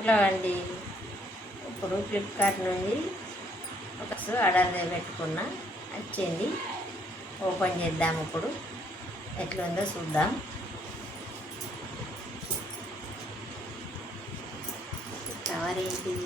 Hello అండి. ఇప్పుడు Flipkart నుండి ఒక ఆర్డర్ పెట్టుకున్నా, వచ్చింది. ఓపెన్ చేద్దాం. ఇప్పుడు ఎట్లుందో చూద్దాం. కవర్ ఏంటి?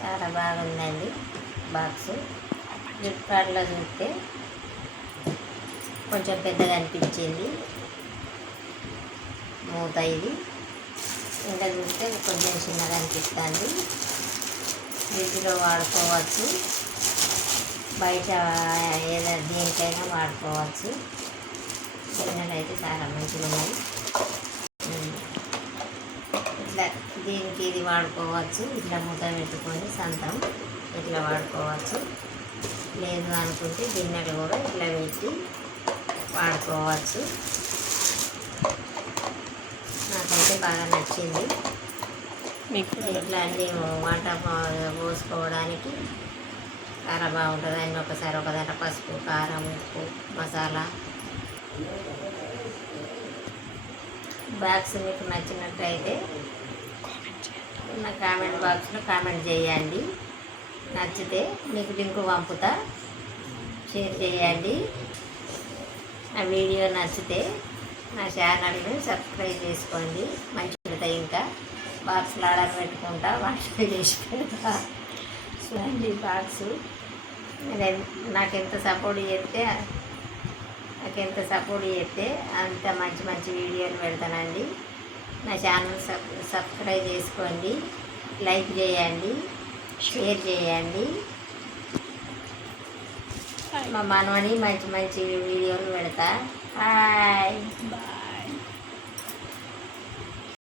చాలా బాగుందండి బాక్సు. ఫ్లిప్కార్ట్లో చూస్తే కొంచెం పెద్దగా అనిపించింది మూత. ఇది ఇంకా చూస్తే కొంచెం చిన్నగా అనిపిస్తుంది. ఫ్రిడ్జ్లో వాడుకోవచ్చు, బయట ఏదైనా దేనికైనా వాడుకోవచ్చు. గిన్నెలు అయితే చాలా మంచిగా ఉన్నాయి. ఇట్లా దీనికి ఇది వాడుకోవచ్చు. ఇట్లా మూత పెట్టుకొని సంతం ఇట్లా వాడుకోవచ్చు. లేదు అనుకుంటే గిన్నెలు కూడా ఇట్లా పెట్టి వాడుకోవచ్చు. నాకైతే బాగా నచ్చింది. మీకు ఇట్లా అన్నీ వంట పోసుకోవడానికి చాలా బాగుంటుంది. అన్నీ ఒకసారి ఒకదాంట్లో పసుపు, కారం, ఉప్పు, మసాలా. బాక్స్ మీకు నచ్చినట్లయితే నా కామెంట్ బాక్స్లో కామెంట్ చేయండి. నచ్చితే మీకు లింక్ పంపుతా, షేర్ చేయండి. నా వీడియో నచ్చితే నా ఛానల్ని సబ్స్క్రైబ్ చేసుకోండి. మంచిగా ఇంకా బాక్స్లో ఆర్డర్ పెట్టుకుంటా, వాటిలో చేసి పెడతా. చూడండి బాక్సు. నాకెంత సపోర్ట్ చేస్తే అంత మంచి మంచి వీడియోలు పెడతానండి. నా ఛానల్ సబ్స్క్రైబ్ చేసుకోండి, లైక్ చేయండి, షేర్ చేయండి. మా మనవని మంచి మంచి వీడియోలు పెడతా. హాయ్.